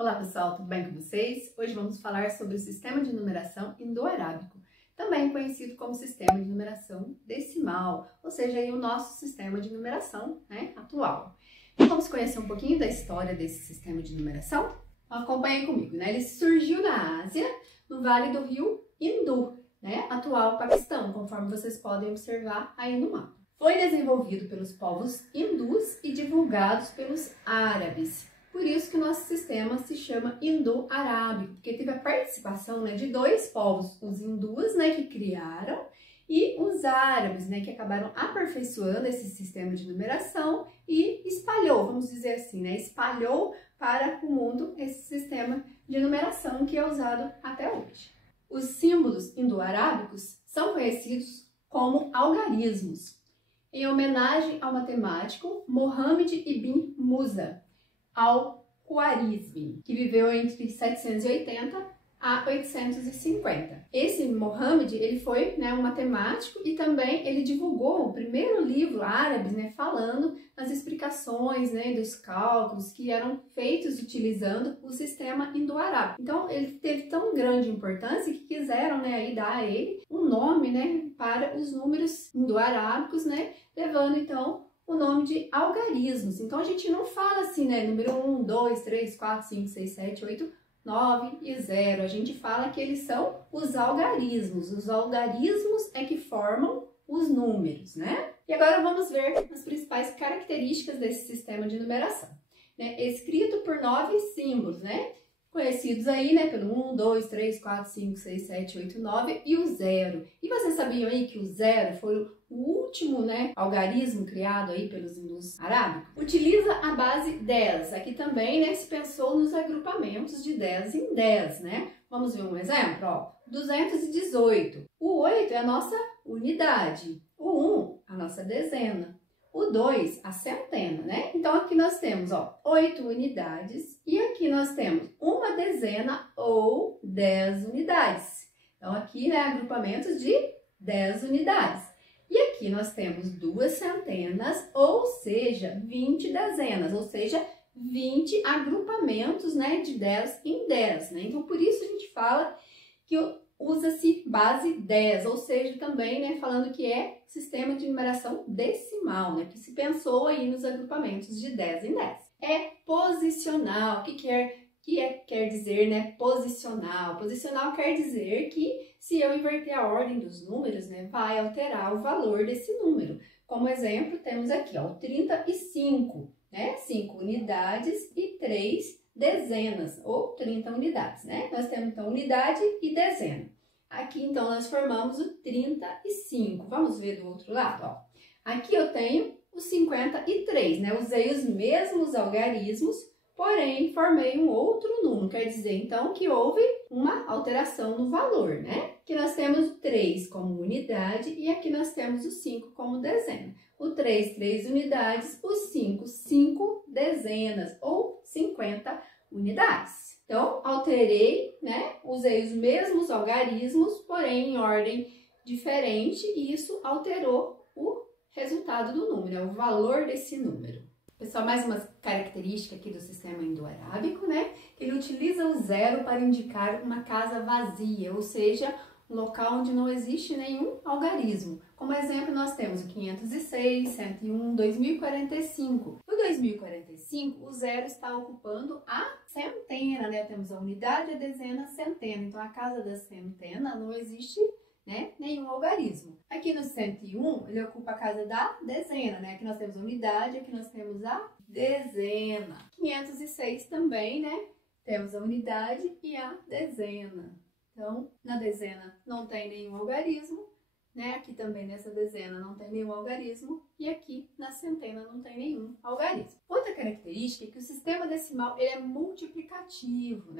Olá pessoal, tudo bem com vocês? Hoje vamos falar sobre o sistema de numeração indo-arábico, também conhecido como sistema de numeração decimal, ou seja, aí o nosso sistema de numeração atual. Então, vamos conhecer um pouquinho da história desse sistema de numeração? Acompanhem comigo, Ele surgiu na Ásia, no vale do rio Hindu, atual Paquistão, conforme vocês podem observar aí no mapa. Foi desenvolvido pelos povos hindus e divulgados pelos árabes. Por isso que o nosso sistema se chama indo-arábico, porque teve a participação de dois povos, os hindus, que criaram, e os árabes, que acabaram aperfeiçoando esse sistema de numeração e espalhou, vamos dizer assim, espalhou para o mundo esse sistema de numeração que é usado até hoje. Os símbolos indo-arábicos são conhecidos como algarismos, em homenagem ao matemático Mohammed ibn Musa al-Khwarizmi, que viveu entre 780 a 850. Esse Mohammed, ele foi um matemático e também ele divulgou o primeiro livro árabe, falando as explicações, dos cálculos que eram feitos utilizando o sistema indo-arábico. Então, ele teve tão grande importância que quiseram, aí dar a ele um nome, para os números indo-arábicos, levando então o nome de algarismos. Então, a gente não fala assim, número 1, 2, 3, 4, 5, 6, 7, 8, 9 e 0. A gente fala que eles são os algarismos. Os algarismos é que formam os números, E agora vamos ver as principais características desse sistema de numeração. Escrito por 9 símbolos, conhecidos aí, pelo 1, 2, 3, 4, 5, 6, 7, 8, 9 e o 0. E vocês sabiam aí que o 0 foi o último, algarismo criado aí pelos hindus arábicos? Utiliza a base 10. Aqui também, se pensou nos agrupamentos de 10 em 10, Vamos ver um exemplo, ó. 218. O 8 é a nossa unidade. O 1, a nossa dezena. O 2, a centena, Então, aqui nós temos, 8 unidades e aqui nós temos uma dezena ou 10 unidades. Então, aqui, agrupamentos de 10 unidades. E aqui nós temos 2 centenas, ou seja, 20 dezenas, ou seja, 20 agrupamentos, de 10 em 10, Então, por isso a gente fala que usa-se base 10, ou seja, também, falando que é sistema de numeração decimal, que se pensou aí nos agrupamentos de 10 em 10. É posicional. O que quer dizer, posicional? Posicional quer dizer que se eu inverter a ordem dos números, vai alterar o valor desse número. Como exemplo, temos aqui, o 35, 5 unidades e 3 dezenas, ou 30 unidades, Nós temos, então, unidade e dezena. Aqui, então, nós formamos o 35. Vamos ver do outro lado, Aqui eu tenho o 53, Usei os mesmos algarismos, porém, formei um outro número. Quer dizer, então, que houve uma alteração no valor, Aqui nós temos o 3 como unidade e aqui nós temos o 5 como dezena. O 3, 3 unidades, o 5, 5 dezenas ou 50 unidades. Então, alterei, Usei os mesmos algarismos, porém em ordem diferente e isso alterou o resultado do número, o valor desse número. Pessoal, mais uma característica aqui do sistema indo-arábico, que ele utiliza o 0 para indicar uma casa vazia, ou seja, um local onde não existe nenhum algarismo. Como exemplo, nós temos o 506, 101, 2045. No 2045, o 0 está ocupando a centena, Temos a unidade, a dezena, a centena. Então, a casa da centena não existe, nenhum algarismo. Aqui no 101, ele ocupa a casa da dezena, Aqui nós temos a unidade, aqui nós temos a dezena. 506 também, Temos a unidade e a dezena. Então, na dezena não tem nenhum algarismo, Aqui também nessa dezena não tem nenhum algarismo e aqui na centena não tem nenhum algarismo. Outra característica é que o sistema decimal ele é multiplicativo,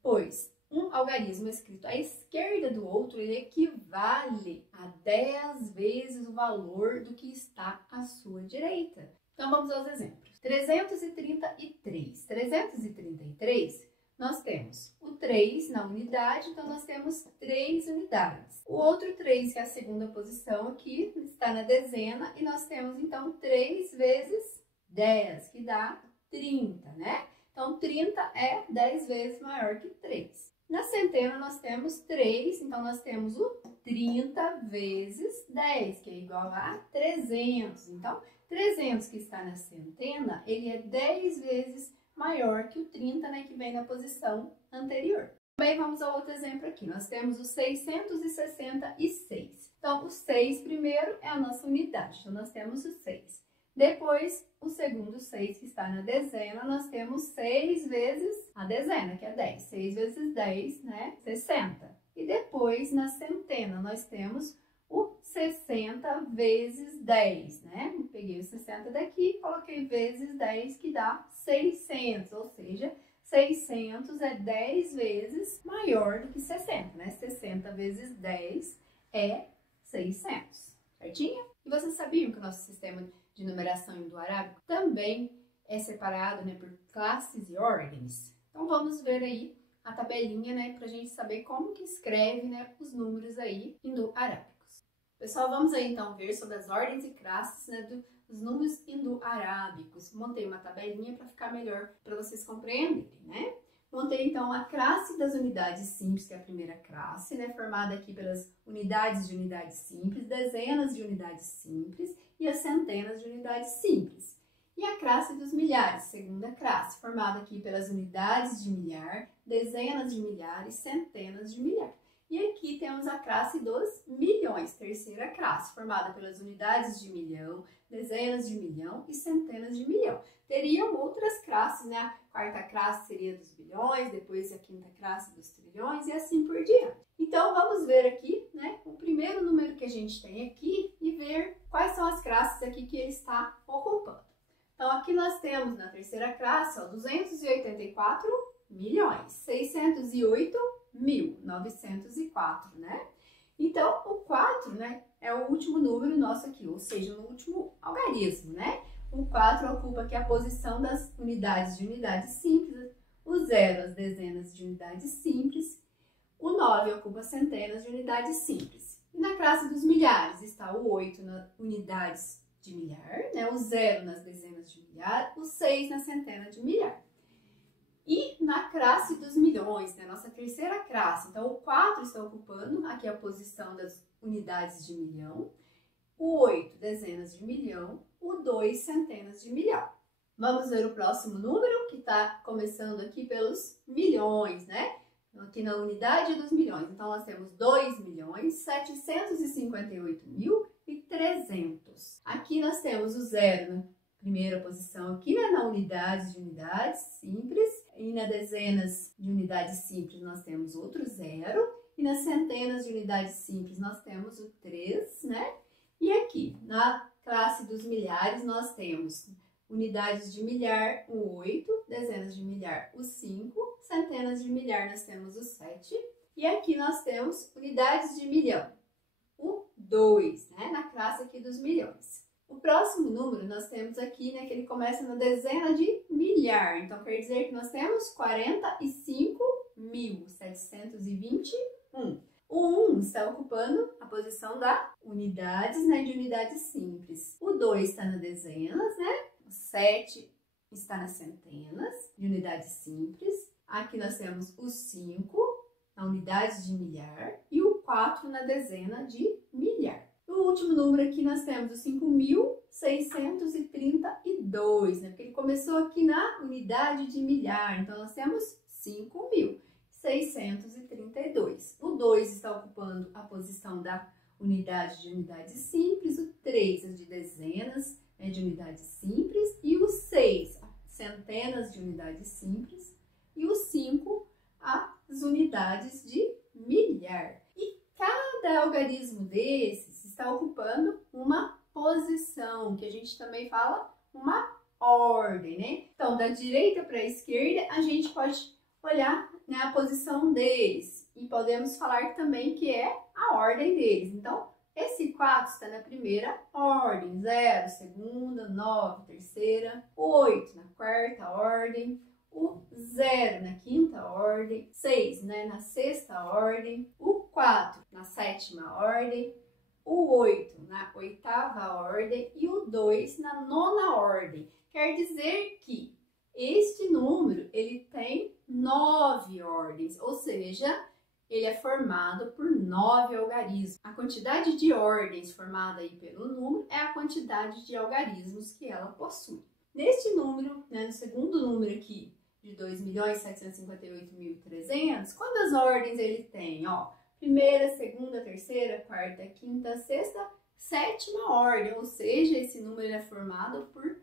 Pois um algarismo escrito à esquerda do outro ele equivale a 10 vezes o valor do que está à sua direita. Então, vamos aos exemplos. 333. 333 nós temos o 3 na unidade, então nós temos 3 unidades. O outro 3, que é a segunda posição aqui, está na dezena, e nós temos então 3 vezes 10, que dá 30, Então, 30 é 10 vezes maior que 3. Na centena, nós temos 3, então nós temos o 30 vezes 10, que é igual a 300. Então, 300 que está na centena, ele é 10 vezes maior que o 30, né, que vem na posição anterior. Também vamos ao outro exemplo aqui. Nós temos o 666. Então, o 6 primeiro é a nossa unidade. Então, nós temos o 6. Depois, o segundo 6 que está na dezena, nós temos 6 vezes a dezena, que é 10. 6 vezes 10, né? 60. E depois, na centena, nós temos o 60 vezes 10, né? Eu peguei o 60 daqui, coloquei vezes 10, que dá 600, ou seja, 600 é 10 vezes maior do que 60, né? 60 vezes 10 é 600, certinho? E vocês sabiam que o nosso sistema de numeração indo-arábico também é separado, né, por classes e ordens? Então, vamos ver aí a tabelinha, né, pra gente saber como que escreve, né, os números aí indo-arábicos. Pessoal, vamos aí então ver sobre as ordens e classes, né, dos números indo-arábicos. Montei uma tabelinha para ficar melhor para vocês compreenderem, né? Montei então a classe das unidades simples, que é a primeira classe, né, formada aqui pelas unidades de unidades simples, dezenas de unidades simples e as centenas de unidades simples. E a classe dos milhares, segunda classe, formada aqui pelas unidades de milhar, dezenas de milhar e centenas de milhar. E aqui temos a classe dos milhões, terceira classe, formada pelas unidades de milhão, dezenas de milhão e centenas de milhão. Teriam outras classes, né? A quarta classe seria dos bilhões, depois a quinta classe dos trilhões e assim por diante. Então, vamos ver aqui, né, o primeiro número que a gente tem aqui e ver quais são as classes aqui que ele está ocupando. Então, aqui nós temos na terceira classe, ó, 284 milhões, 608.904, né? Então, o 4, né, é o último número nosso aqui, ou seja, no último algarismo, né? O 4 ocupa aqui a posição das unidades de unidades simples, o 0 as dezenas de unidades simples, o 9 ocupa centenas de unidades simples. E na classe dos milhares está o 8 nas unidades de milhar, né? O 0 nas dezenas de milhar, o 6 na centena de milhar. E na classe dos milhões, né, nossa terceira classe, então o 4 está ocupando aqui a posição das unidades de milhão, o 8 dezenas de milhão, o 2 centenas de milhão. Vamos ver o próximo número, que está começando aqui pelos milhões, né? Aqui na unidade dos milhões. Então, nós temos 2.758.300. Aqui nós temos o 0, né? Primeira posição aqui, né, na unidade de unidades simples, e na dezenas de unidades simples nós temos outro 0, e nas centenas de unidades simples nós temos o 3, né? E aqui, na classe dos milhares, nós temos unidades de milhar, o 8, dezenas de milhar, o 5, centenas de milhar, nós temos o 7, e aqui nós temos unidades de milhão, o 2, né, na classe aqui dos milhões. O próximo número nós temos aqui, né, que ele começa na dezena de milhar, então quer dizer que nós temos 45.721. O 1 está ocupando a posição da unidades, né, de unidades simples. O 2 está na dezenas, né? O 7 está nas centenas de unidades simples. Aqui nós temos o 5 na unidade de milhar e o 4 na dezena de milhar. No último número aqui nós temos o 5.632, né? Porque ele começou aqui na unidade de milhar, então nós temos 5.632. O 2 está ocupando a posição da unidade de unidades simples, o 3 as de dezenas, né, de unidades simples, e o 6 centenas de unidades simples, e o 5 as unidades de milhar. E cada algarismo desses está ocupando uma posição, que a gente também fala uma ordem, né? Então, da direita para a esquerda, a gente pode olhar, né, a posição deles e podemos falar também que é a ordem deles. Então, esse 4 está na primeira ordem, 0, segunda, 9, terceira, 8 na quarta ordem, o 0 na quinta ordem, 6, né, na sexta ordem, o 4 na sétima ordem, o 8 na oitava ordem e o 2 na nona ordem. Quer dizer que Este número, ele tem 9 ordens, ou seja, ele é formado por 9 algarismos. A quantidade de ordens formada aí pelo número é a quantidade de algarismos que ela possui. Neste número, né, no segundo número aqui, de 2.758.300, quantas ordens ele tem? Ó, primeira, segunda, terceira, quarta, quinta, sexta, sétima ordem, ou seja, esse número é formado por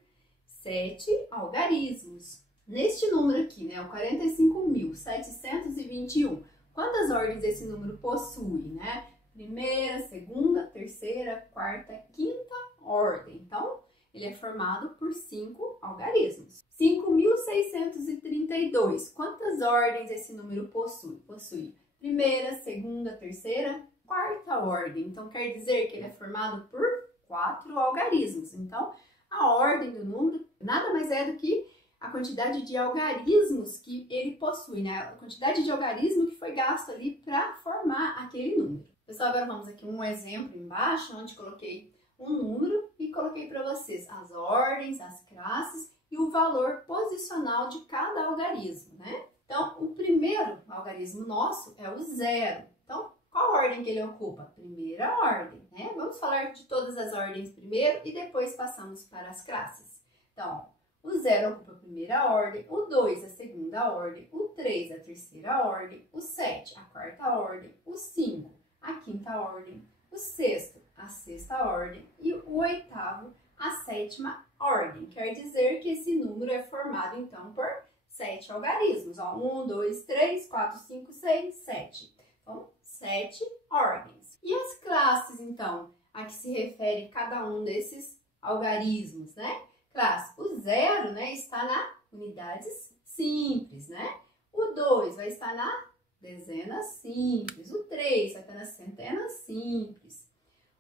7 algarismos. Neste número aqui, né, o 45.721, quantas ordens esse número possui, né? Primeira, segunda, terceira, quarta, quinta ordem. Então, ele é formado por 5 algarismos. 5.632, quantas ordens esse número possui? Possui primeira, segunda, terceira, quarta ordem. Então, quer dizer que ele é formado por 4 algarismos. Então, a ordem do número nada mais é do que a quantidade de algarismos que ele possui, né? A quantidade de algarismo que foi gasto ali para formar aquele número. Pessoal, agora vamos aqui um exemplo embaixo, onde coloquei um número e coloquei para vocês as ordens, as classes e o valor posicional de cada algarismo, né? Então, o primeiro algarismo nosso é o 0. Então, qual ordem que ele ocupa? Primeira ordem, né? Vamos falar de todas as ordens primeiro e depois passamos para as classes. Então, o 0 ocupa a primeira ordem, o 2 a segunda ordem, o 3 a terceira ordem, o 7 a quarta ordem, o 5 a quinta ordem, o 6º a sexta ordem e o 8º a sétima ordem. Quer dizer que esse número é formado, então, por 7 algarismos. Ó, 1, 2, 3, 4, 5, 6, 7. Então, 7 ordens. E as classes, então, a que se refere cada um desses algarismos, né? Classe, o 0, né, está na unidades simples, né? O 2 vai estar na dezenas simples. O 3 vai estar nas centenas simples.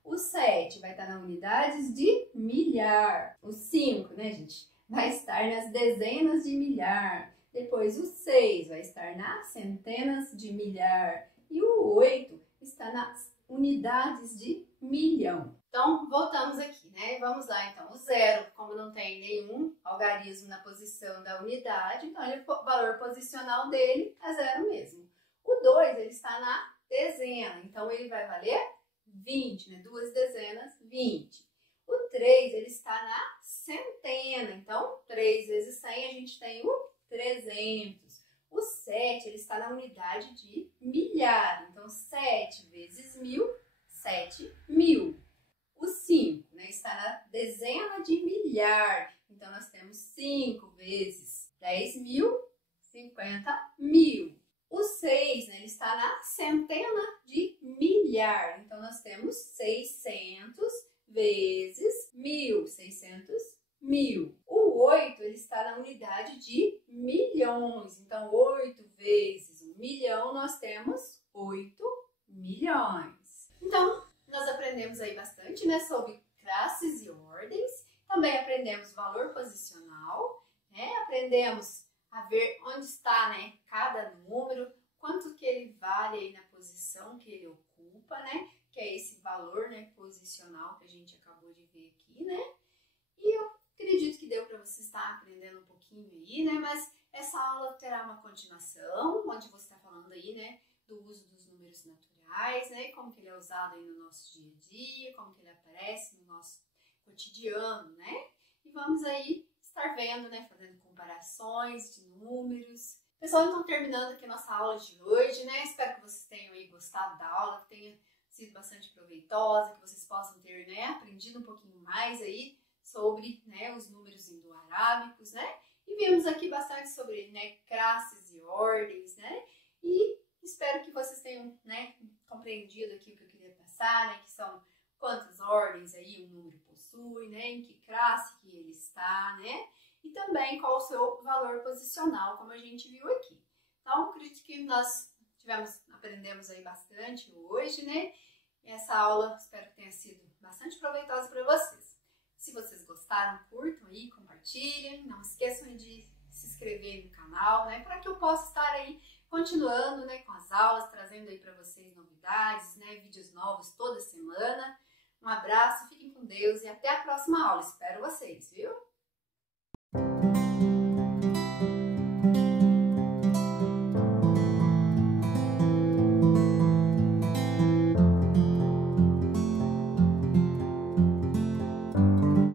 O 7 vai estar nas unidades de milhar. O 5, né, gente, vai estar nas dezenas de milhar. Depois o 6 vai estar nas centenas de milhar. E o 8 está nas unidades de milhão. Então, voltamos aqui, né? Vamos lá, então. O 0, como não tem nenhum algarismo na posição da unidade, então o valor posicional dele é 0 mesmo. O 2, ele está na dezena, então ele vai valer 20, né? 2 dezenas, 20. O 3, ele está na centena, então 3 vezes 100 a gente tem o 300. O 7, ele está na unidade de milhar, então 7 vezes 1000, 7.000. O 5, né, está na dezena de milhar, então nós temos 5 vezes 10.000, 50.000. O 6, né, ele está na centena de milhar, então nós temos 600 vezes 1000, 600.000. O 8, ele está na unidade de milhões, então 8 vezes 1 milhão, nós temos 8 milhões. Então, nós aprendemos aí bastante, né, sobre classes e ordens. Também aprendemos valor posicional, né? Aprendemos a ver onde está, né, cada número, quanto que ele vale aí na posição que ele ocupa, né? Que é esse valor, né, posicional que a gente acabou de ver aqui, né? E eu acredito que deu para você estar aprendendo um pouquinho aí, né? Mas essa aula terá uma continuação, onde você está falando aí, né, do uso dos números naturais, né? Como que ele é usado aí no nosso dia a dia, como que ele aparece no nosso cotidiano, né? E vamos aí estar vendo, né? Fazendo comparações de números. Pessoal, então terminando aqui a nossa aula de hoje, né? Espero que vocês tenham aí gostado da aula, que tenha sido bastante proveitosa, que vocês possam ter, né, aprendido um pouquinho mais aí sobre, né, os números indo-arábicos, né? E vimos aqui bastante sobre, né, classes e ordens, né? E espero que vocês tenham, né, compreendido aqui o que eu queria passar, né? Que são quantas ordens aí um número possui, né? Em que classe que ele está, né? E também qual o seu valor posicional, como a gente viu aqui. Então, acredito que nós aprendemos aí bastante hoje, né? E essa aula espero que tenha sido bastante proveitosa para vocês. Se vocês gostaram, curtam aí, compartilhem. Não esqueçam de se inscrever no canal, né? Para que eu possa estar aí continuando, né, com as aulas, trazendo aí para vocês novidades, né? Vídeos novos toda semana. Um abraço, fiquem com Deus e até a próxima aula. Espero vocês, viu?